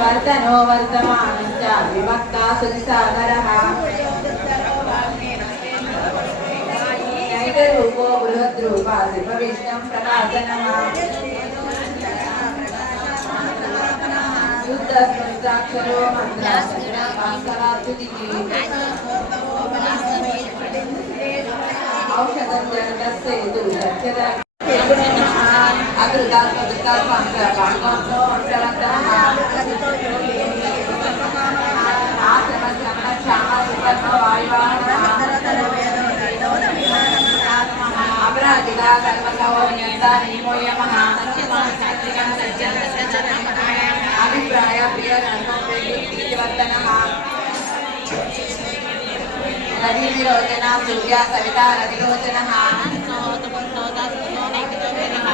वर्तनो वर्तमानश्च विभक्ता सुसागरः नैतरूपो बृहद्रूपा शिवविष्णुं प्रकाशनः शुद्धस्मृताक्षरो मन्त्राक्षरात्तुतिः औषधं जगतस्य यतु सत्यदा अभिप्राय प्रिय रविरोचना सूर्या सविता रविरोचनः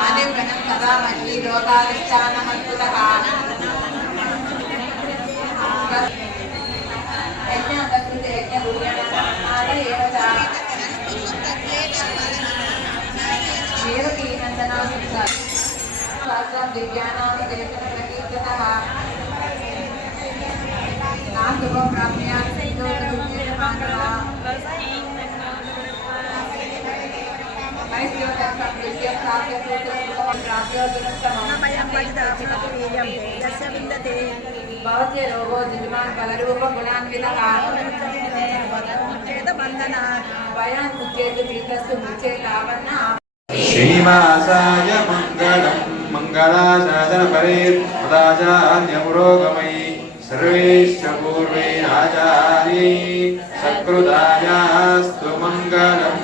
आदिव्रणं सदा मल्ली लोकाधिष्ठानः अद्भुतः यज्ञापकृते यज्ञभूयणाद एव च देवकीनन्दना शास्त्रं दिव्यानां देशप्रकीर्तितः नाशुभं प्राप्नुयात् भवत्य रोगो जिज्ञान फलरूप गुणान्वितः भयान् मुच्येत तीर्थस्तु मुच्येतावन्न श्रीनिवासाय मङ्गलं मङ्गलाशासनपरे पदाचार्यपुरोगमयि सर्वैश्च पूर्वे आचार्यै सत्कृतायास्तु मङ्गलम्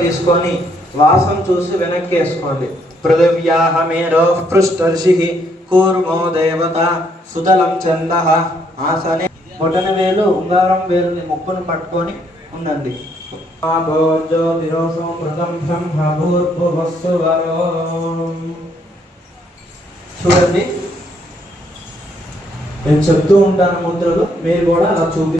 తీసుకొని వాసం చూసి వెనక్కి వేసుకోండి. పృథివ్యాహమేరోః పృష్ఠర్షిః కూర్మో దేవత సుతలం చందః ఆసనే బొటన వేలు ఉంగరం వేలుని ముక్కును పట్టుకొని ఉండండి. భోజో విరోసం మృతం బ్రహ్మ భూర్భువస్సువరో చూడండి. నేను చెప్తూ ఉంటాను ముద్రలు, మీరు కూడా అలా చూపి.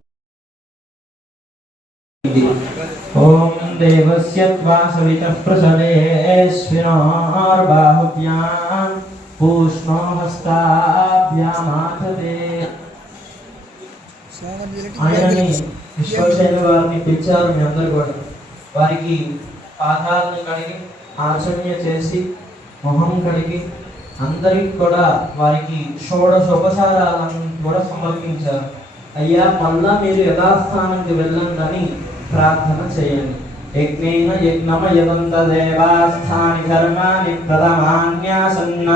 ఓం దేవస్య త్వా సవితః ప్రసవేశ్వినార్బాహుభ్యాం పూష్ణో హస్తాభ్యామాథతే. ఆయనని విశ్వశైల వారిని పిలిచారు మీ అందరూ కూడా. వారికి పాదాలను కడిగి ఆచరణ చేసి మొహం కడిగి అందరికి కూడా వారికి షోడశోపచారాలను కూడా సమర్పించారు. అయ్యా మళ్ళా మీరు యథాస్థానానికి వెళ్ళండి అని ప్రార్థన చేయండి. యజ్ఞేన యజ్ఞమయదంత దేవాస్థాని కర్మాణి ప్రథమాన్యాసన్న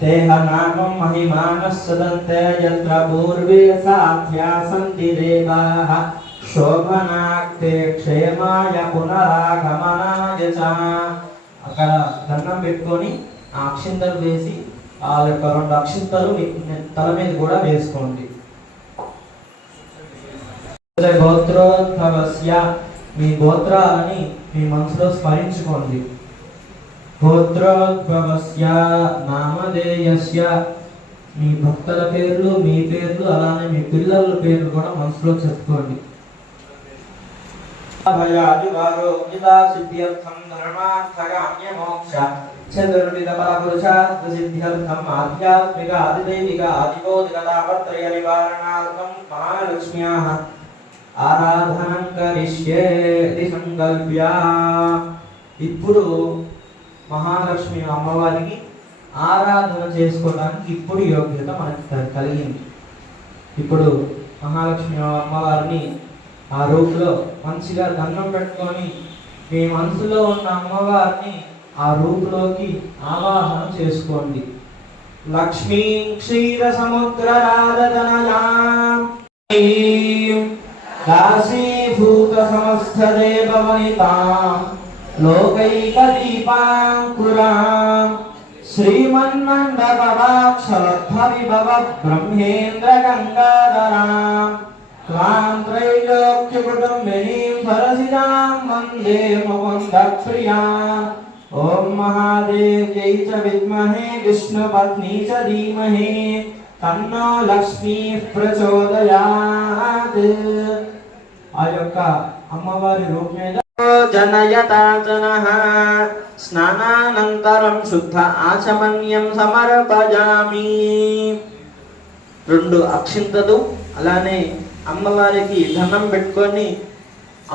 తేహ నామం మహిమానః సదంతే యత్ర పూర్వే సాధ్యాసంతి దేవాః శోభనాక్తే క్షేమాయ పునరాగమనాయ చ. అక్కడ దండం పెట్టుకొని ఆ అక్షింతలు వేసి ఆ యొక్క 2 అక్షింతలు తల మీద కూడా వేసుకోండి. గోత్రోద్భవస్య మీ గోత్రాలని మీ మనసులో స్మరించుకోండి. గోత్రోద్భవస్య నామధేయస్య మీ భక్తుల పేర్లు, మీ పేర్లు, అలానే మీ పిల్లల పేర్లు కూడా మనసులో చెప్పుకోండి. భయాదివారోగ్యతా సిద్ధ్యర్థం ధర్మార్థకామ్య మోక్ష చతుర్విధ పరపురుషార్థ సిద్ధ్యర్థం ఆధ్యాత్మిక ఆదిదైవిక ఆదిబోధికతాపత్రయ నివారణార్థం మహాలక్ష్మ్యాః ఆరాధనం కరిష్యే ఇది సంకల్ప్య. ఇప్పుడు మహాలక్ష్మి అమ్మవారికి ఆరాధన చేసుకోవడానికి ఇప్పుడు యోగ్యత మనకి కలిగింది. ఇప్పుడు మహాలక్ష్మి అమ్మవారిని ఆ రూపులో మంచిగా దండం పెట్టుకొని మీ మనసులో ఉన్న అమ్మవారిని ఆ రూపులోకి ఆవాహన చేసుకోండి. లక్ష్మీ క్షీర సముద్ర రాధనయాం దాసీభూత సమస్త దేవవనితాం లోకైక దీపాంకురాం శ్రీమన్మండపవాక్షలద్భవిభవ బ్రహ్మేంద్ర గంగాధరాం త్వాం త్రైలోక్య కుటుంబినీం సరసిజాం వందే ముకుంద ప్రియాం. ఓం మహాదేవ్యై చ విద్మహే విష్ణుపత్నీ చ ధీమహి తన్నో లక్ష్మీ ప్రచోదయాత్. ఆ యొక్క అమ్మవారి రూపం మీద जनयताचनः స్నానానంతరం శుద్ధ ఆచమన్యం సమర్పయామి. 2 అక్షింతలు అలానే అమ్మవారికి దండం పెట్టుకొని,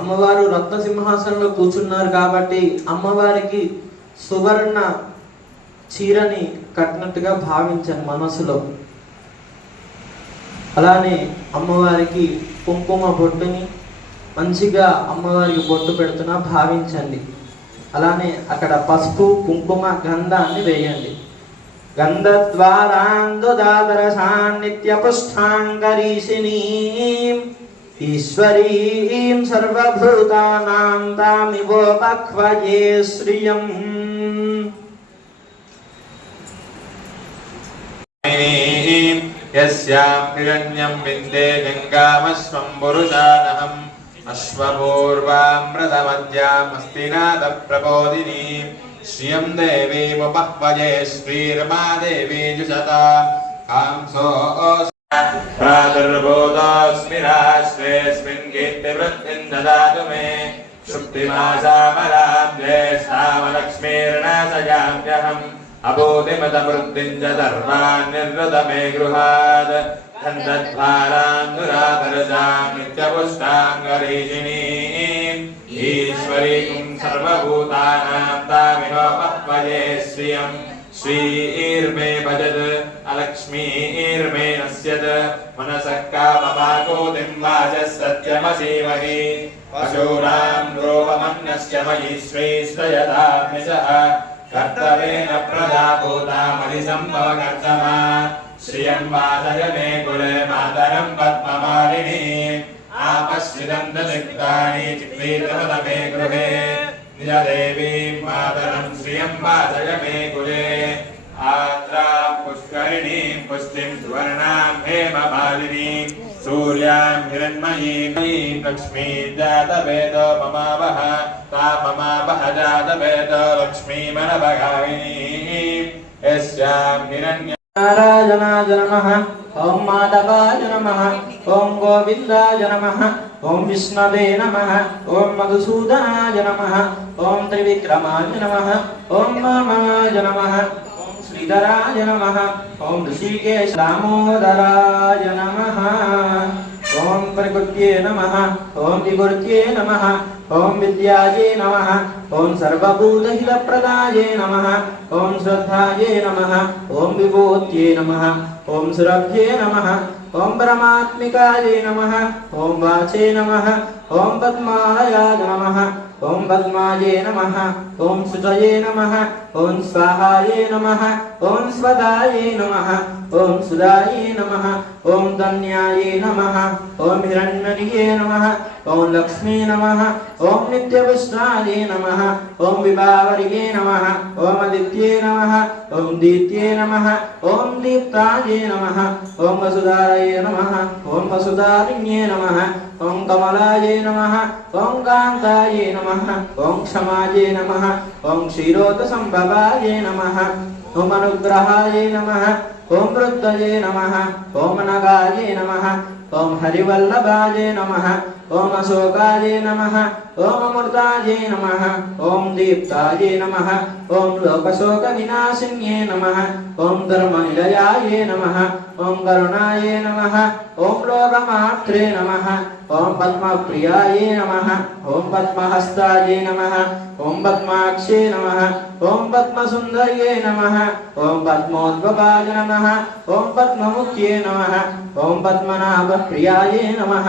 అమ్మవారు రత్న సింహాసనంలో కూర్చున్నారు కాబట్టి అమ్మవారికి సువర్ణ చీరని కట్టినట్టుగా భావించాను మనసులో. అలానే అమ్మవారికి కుంకుమ బొట్టుని మంచిగా అమ్మవారికి బొట్టు పెడుతున్నా భావించండి. అలానే అక్కడ పసుపు కుంకుమ గంధాన్ని వేయండి. గంధద్వారాందుదాదరసాన్ నిత్యపుష్టాంగరీషిణీం ఈశ్వరీం సర్వభూతానాం తామివోపక్వయే శ్రియం. యస్యాం హిరణ్యం విందే గంగామశ్వం పురుషానహం అశ్వపూర్వామృతమధ్యామస్తినాథ ప్రబోధిని శ్రియం దేవీముపహ్వయే శ్రీర్మా దేవీ జుషతా కాంసో ప్రాదుర్భూతోऽస్మి రాష్ట్రేऽస్మిన్ కీర్తివృద్ధిం దదాతు మే శుక్తిమాసామలాం జ్యేష్ఠామలక్ష్మీర్నాశయామ్యహం అబోధిమతవృద్ధిం చ ధర్మాన్ నిర్వృత మే గృహాద్ ధన్యద్వారాందురాధరజాం నిత్యపుష్టాంగరీషిణీం ఈశ్వరీం సర్వభూతానాం తామినోపహ్వయే శ్రియం శ్రీర్మే భజత్ అలక్ష్మీర్మే నశ్యత్ మనసః కామమాకోతిం వాచः సత్యమసీమహి పశూనాం రూపమన్యస్య మయి శ్రీశ్రయదామ్యశః కర్తవేన ప్రజాభూతామధి సంభవకర్తమా శ్రియం వాసయ మే కులే మాతరం పద్మమాలిని ఆపశ్చిదం దదిగ్ధాని చిత్రీకృత మే గృహే నిజ దేవీం మాతరం శ్రియం వాసయ మే కులే ఆద్రాం పుష్కరిణీం పుష్టిం సువర్ణాం హేమమాలినీం సూర్యాం హిరణ్మయీం లక్ష్మీం జాతవేదో మమావహ తామమావహ జాతవేదో లక్ష్మీమనభగామినీం యస్యాం హిరణ్య నారాయణాయ నమః. ఓం మాధవాయ నమః. ఓం గోవిందాయ నమః. ఓం విష్ణవే నమః. ఓం మధుసూదనాయ నమః. ఓం త్రివిక్రమాయ నమః. ఓం వామనాయ నమః. ఓం శ్రీధరాయ నమః. ఓం ఋషికేశ దామోదరాయ నమః. ఓం ప్రకృత్యే నమః. ఓం విభూత్యే నమః. ఓం విద్యాయే నమః. ఓం సర్వభూతహితప్రదాయే నమః. ఓం శ్రద్ధాయే నమః. ఓం విభూత్యే నమః. ఓం సురభ్యే నమః. ఓం పరమాత్మికాయే నమః. ఓం వాచే నమః. ఓం పద్మాలయాయ నమః. ఓం పద్మాయే నమః. ఓం శుచయే నమః. ఓం స్వాహాయే నమః. ఓం స్వదాయే నమః. ఓం సుదాయే నమః. ఓం ధన్యాయే నమః. ఓం హిరణ్మయే నమః. ఓం లక్ష్మీ నమః. ఓం నిత్యపుష్టాయే నమః. ఓం విభావరియే నమః. ఓం ఆదిత్యే నమః. ఓం దీప్త్యే నమః. ఓం దీప్తాయే నమః. ఓం వసుధారయే నమః. ఓం వసుధారిణ్యే నమః. ఓం కమలాయే నమః. ఓం కాంతాయే నమః. ఓం క్షమాయే నమః. ఓం క్షీరోత సంభవాయే నమః. ఓం అనుగ్రహాయే నమః. ఓం వృద్ధయే నమః. ఓం నగాయే నమః. ఓం హరివల్లభాయే నమః. ఓం అశోకాయే నమః. ఓం అమృతాయే నమః. ఓం దీప్తాయే నమః. ఓం లోకశోక వినాశిన్యే నమః. ఓం ధర్మనిలయాయే నమః. ఓం కరుణాయే నమః. ఓం లోకమాత్రే నమః. ఓం పద్మప్రియాయే నమః. ఓం పద్మహస్తాయే నమః. ఓం పద్మాక్షే నమః. ఓం పద్మసుందర్యే నమః. ఓం పద్మోద్భవాయ నమః. ఓం పద్మముఖ్యే నమః. ఓం పద్మనాభప్రియాయే నమః.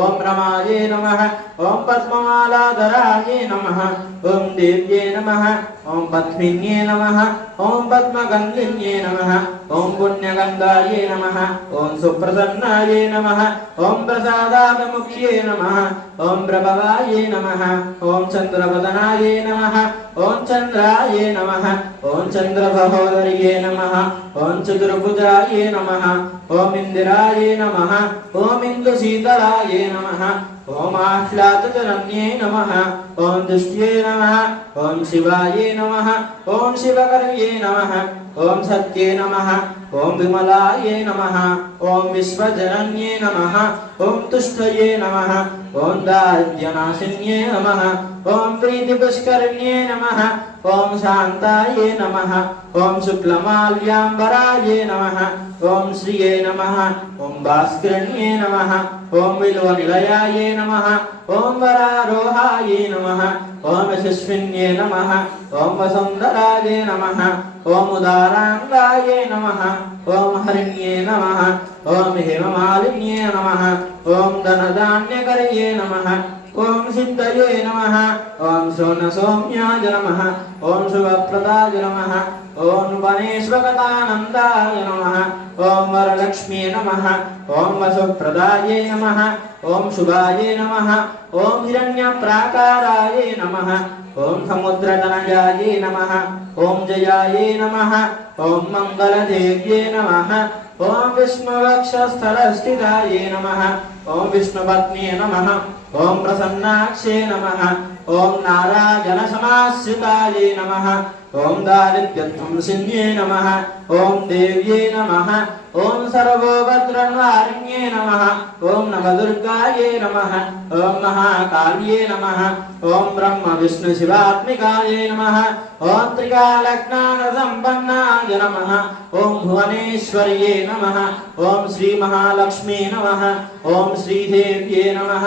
ఓం రమాయే నమః. ఓం పద్మమాలాధరాయే నమః. ఓం దేవ్యే నమః. ఓం పద్మిన్యే నమః. ఓం పద్మగంధిన్యే నమః. ఓం పుణ్యగంధాయే నమః. ఓం సుప్రసన్నాయే నమః. ఓం ప్రసాదాభిముఖ్యే నమః. ఓం ప్రభవాయే నమః. ఓం చంద్రవదనాయే నమః. ఓం చంద్రాయే నమః. ఓం చంద్రసహోదర్యే నమః. ఓం చతుర్భుజాయే నమః. ఓం ఇందిరాయే నమః. ఓం ఇందుశీతలాయే నమః. ఓం ఆహ్లాదజనన్యే నమః. ఓం దుష్ట్యే నమః. ఓం శివాయే నమః. ఓం శివకర్యే నమః. ఓం సత్యే నమః. ఓం విమలాయే నమః. ఓం విశ్వజనన్యే నమః. ఓం తుష్టయే నమః. ओम दाज्यनाशिन्ये नमः ओम प्रीतिपुष्करिण्ये नमः ओम शान्ताये नमः ओम शुक्लमाल्याम्बराये नमः ओम श्रिये नमः ओम भास्करण्ये नमः ओम विल्वनिलयाये नमः ओम वरारोहाये नमः ओम यशस्विन्ये नमः ओम वसुन्धराये नमः ओम उदाराङ्गाये नमः ओम हरिण्ये नमः ओम हेममालिन्ये नमः ओम धनधान्यकरये नमः ओम सिद्धये नमः ओम सोनसौम्याय नमः ओम शुभप्रदाय नमः ओम वनेश्वगतानन्दाय नमः ओम वरलक्ष्म्ये नमः ओम वसुप्रदाये नमः ओम शुभाये नमः ओम हिरण्यप्राकाराये नमः ओम समुद्रतनयाये नमः ओम जयाये नमः ओम मंगलदेव्ये नमः ओम विष्णुवक्षस्थलस्थिताये नमः ओम विष्णुपत्न्ये नमः ओम प्रसन्नाक्षे नमः ओम नारायणसमाश्रिताये नमः ओम दारिद्र्यध्वंसिन्ये नमः ओम देव्ये नमः ओम सर्वोपद्रवारिण्ये नमः ओम नवदुर्गाये नमः ओम महाकाल्ये नमः ओम ब्रह्म विष्णु शिवात्मिकाये नमः ओम त्रिकालज्ञानसम्पन्नाय नमः ओम भुवनेश्वर्ये नमः ओम श्री महालक्ष्मी नमः ओम श्रीदेव्ये नमः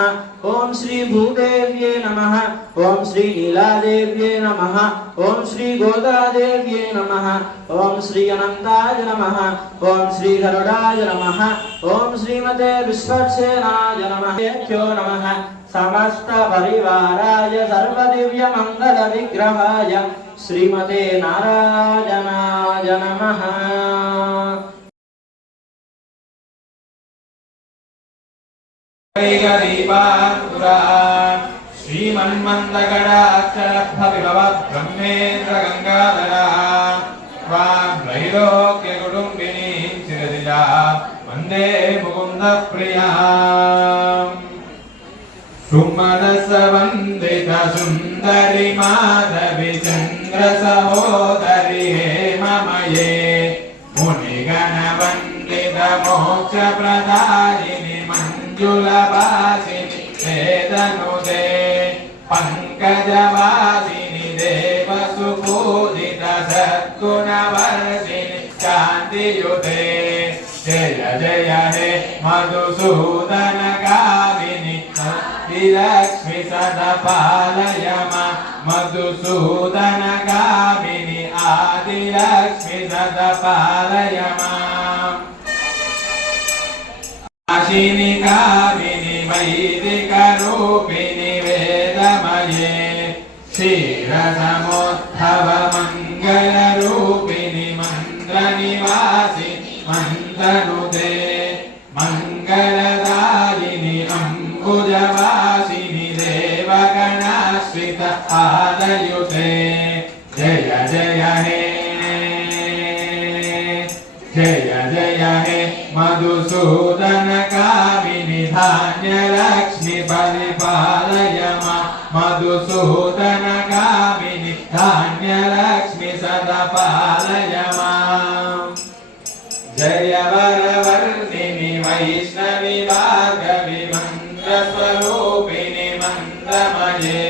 ओम श्री भूदेव्ये नमः ओम श्री नीलादेव्ये नमः ओम श्री गोदादेव्ये नमः ओम श्री अनंताय नमः ओम श्री गरुडाय नमः ओम श्रीमते विश्वक्सेनाय नमः नमः समस्त परिवाराय सर्वदिव्य मंगल विग्रहाय श्रीमते नारायणाय नमः। ब्रह्मेन्द्र गंगाधरा त्रैलोक्य कुटुंबिनी चिरदिजा वंदे मुकुंद प्रिया सुमनस वंदित सुंदरी माधवी चंद्र सहोदरी हेममये मुनिगण वंदित मोक्ष प्रदायिनी मंजुलवासिनी वेदनुदे पंकजवासिनी देवसुपूजित सद्गुणवर्धिनी शांतियुते जय जय हे मधुसूदन गाविनी लक्ष्मी सदा पालय मां मधुसूदन गामिनी आदिलक्ष्मी सदा पालय मां आशिनी गामिनी वैदिक रूपिणी वेदमये क्षीरसमोत्थव मंगल रूपिणी मंत्र निवासिनी मंत्रनुदे मंगलदायिनी अम्बुजवासिनी देवगणाश्रित आदयुते जय जय हे जय जय हे मधुसूदन कामिनी धान्य लक्ष्मी परिपालय मां मधुसूदन कामिनी धान्य लक्ष्मी सदा पालय मां जय वरवर्धिनी वैष्णवी भार्गवी मंत्रस्वरूपिणी मंत्रमये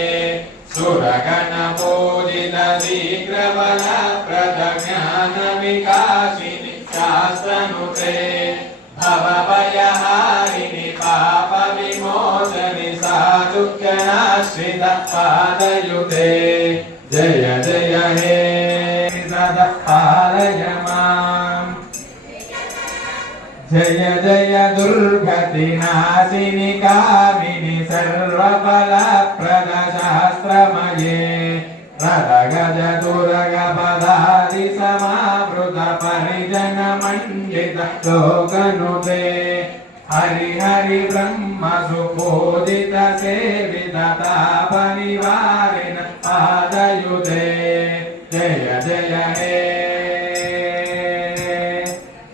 सुरगण पूजित शीघ्रबल प्रद ज्ञान विकासिनी शास्त्रनुते भवभयहारिणी पाप विमोचनि साधुज्ञाश्रित पादयुते जय जय हे सदा पालय मां जय जय दुर्गति नाशिनी कामिनी सर्वफलप्रद शास्त्रमये रदगज दुर्ग पदारि समावृत परिजन मंडित लोकनुते हरि हरि ब्रह्म सुपूजित सेवित ताप निवारिण पादयुते जय जय हे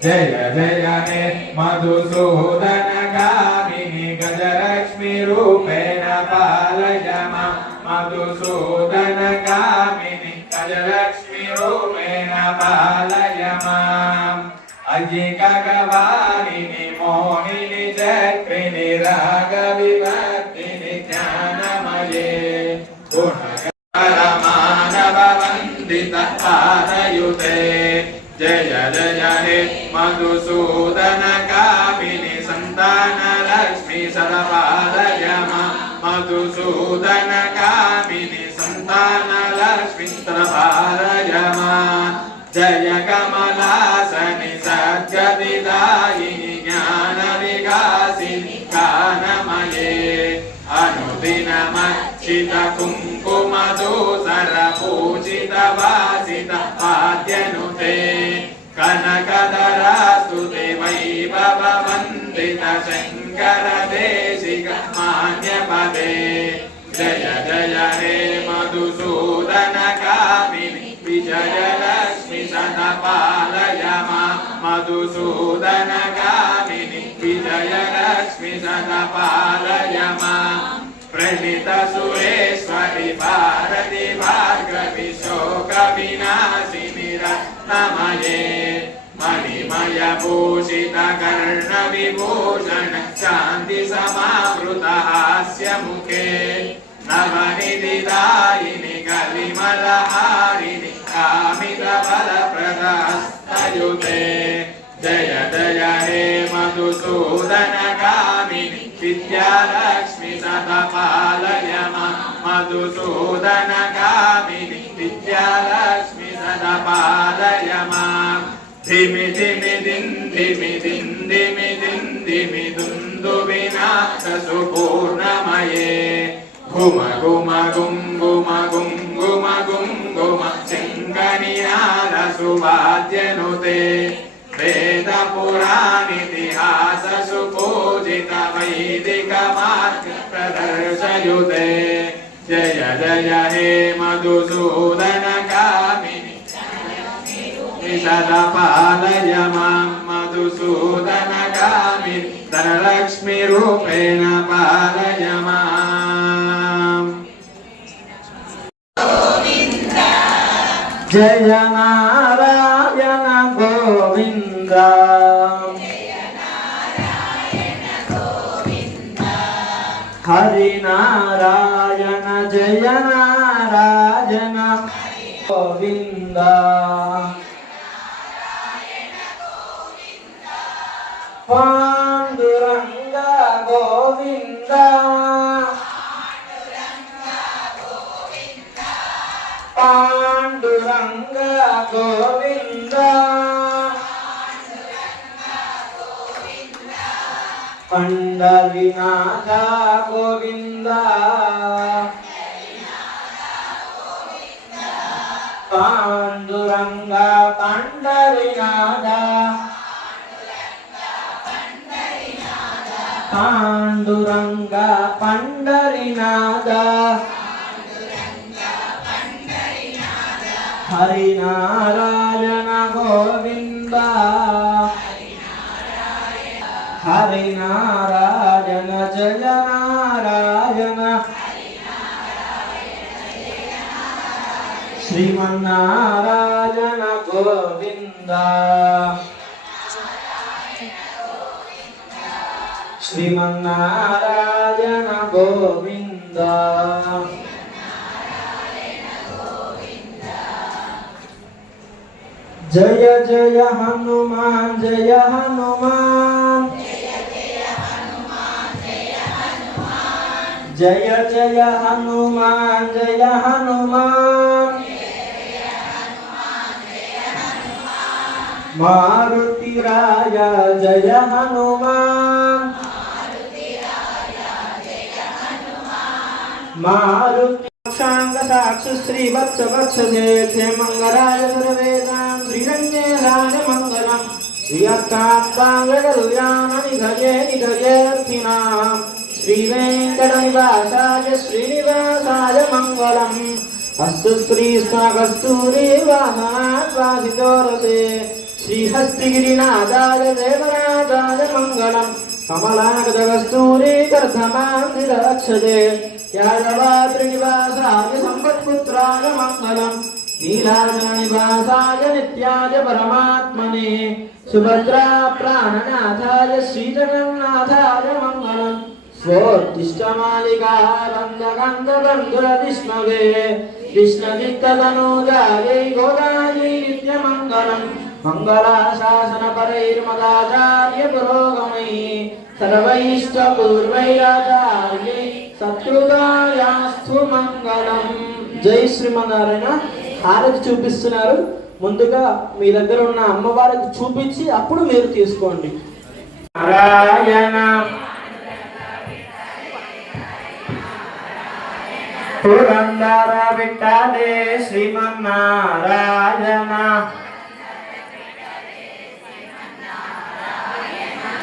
जय जय हे मधुसूदन गामिनी गजलक्ष्मी रूपेण पालय मां मधुसूदन गामिनी गजलक्ष्मी रूपेण पालय मां अजिका गवारिणी मोहिनी चक्रिणी रागविवर्धिनी परमानववन्दित पादयुते जय जय हे मधुसूदन कामिनि संतान लक्ष्मी सदपालय मधुसूदन कामिनि संतान लक्ष्मी सदपालय जय कमलासनि सद्गतिदायिनि ज्ञान विकासिनि ज्ञानमये अनुदिनमच्चित कुङ्कुमदोसर पूजित वासित पाद्यनुते कनकधरास्तुते वैभववन्दित शङ्कर देशिक मान्यपदे जय जय हे मधुसूदन कामिनि विजयलक्ष्मी सदपालय मधुसूदन कामिनि विजयलक्ष्मी सदपालय प्रणीत सुरेश्वरि भारती भार्गवी शोक विनाशिनि रत्नमये मणिमय भूषित कर्ण विभूषण शान्ति समावृत हास्य मुखे नवनिधिदायिनि कलिमलहारिणि कामित फलप्रदस्तयुते जय जय हे मधुसूदन कामिनि विद्यालक्ष्मी सदपालय मधुसूदन कामिनि विद्यालक्ष्मी सदपालय धिमि धिमि दिन्धिमि दिन्धिमि दिन्धिमि दुन्दुभिनाथ सुपूर्णमये घुम घुम गुं गुम गुं गुम गुं गुम चिङ्गनिनाद सुवाद्यनुते वेद पुराणितिहास सुपूजित वैदिक मार्ग प्रदर्शयुते जय जय हे मधुसूदन कामिनि सदपालय मधुसूदन कामिनि धनलक्ष्मी रूपेण पालय जय नारायण गोविंद हरि नारायण जय नारायण गोविंद पांडुरंग गोविंद पांडुरंग गोविंद पंडरीनाथ गोविंद पांडुरंग पंडरीनाथ पांडुरंग पंडरीनाथ हरि नारायण गोविंद हरि नारायण जय नारायण श्रीमन्नारायण गोविंद श्रीमन्नारायण गोविंद जय जय हनुमान जय हनुमान जय जय हनुमान जय हनुमान मारुति राया जय हनुमान मारुति शांग साक्षु श्री वत्स वत्स थे मंगराज सर्वेदां श्रीरंगे राज मंगलम श्री अक्कांबांगरुयान निधये निधये अर्थिनां श्री वेंकटनिवासाय श्रीनिवासाय मंगलम अस्तु श्री कस्तूरी वासनाद्वासितोरसे श्री हस्तिगिरिनाथाय देवनाथाय मंगलम कमलानगजकस्तूरी कर्धमान्दिरक्षते यादवात्रिनिवासाय सम्पत्पुत्राय मङ्गलम् नीलाचलनिवासाय नित्याय परमात्मने सुभद्रा प्राणनाथाय श्रीजगन्नाथाय मङ्गलम् स्वोत्तिष्ठमालिका बन्धगन्धबन्धुरविष्णवे विष्णुचित्ततनूजायै गोदायै नित्यमङ्गलम् मङ्गलाशासनपरैर्मदाचार्य पुरोगमैः सर्वैष्टपूर्वैराचार्यै సత్యుగాయాస్తు మంగళం. జై శ్రీమన్నారాయణ. హారతి చూపిస్తున్నారు. ముందుగా మీ దగ్గర ఉన్న అమ్మవారికి చూపించి అప్పుడు మీరు తీసుకోండి. నారాయణ పురందర విఠలే శ్రీమన్నారాయణ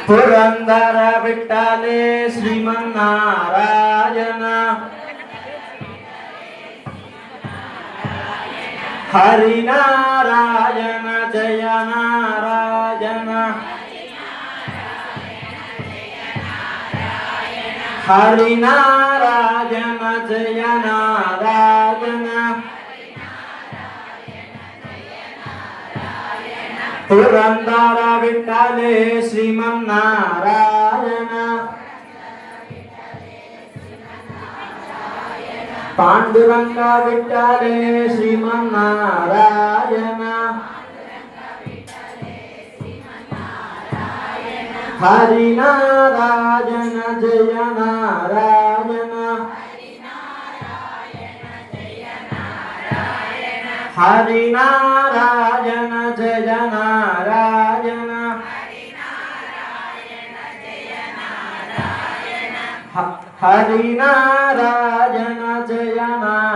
పురందర విఠలే శ్రీమన్నారాయణ హరినారాయణ జయ నారాయణ హరినారాయణ జయ నారాయణ పురందర విఠలే శ్రీమన్నారాయణ పాండురంగ విఠలే శ్రీమన్నారాయణ హరినారాయణ జయ నారాయణ హరినారాయణ జయ నారాయణ హరినారాయణ జయ నారాయణ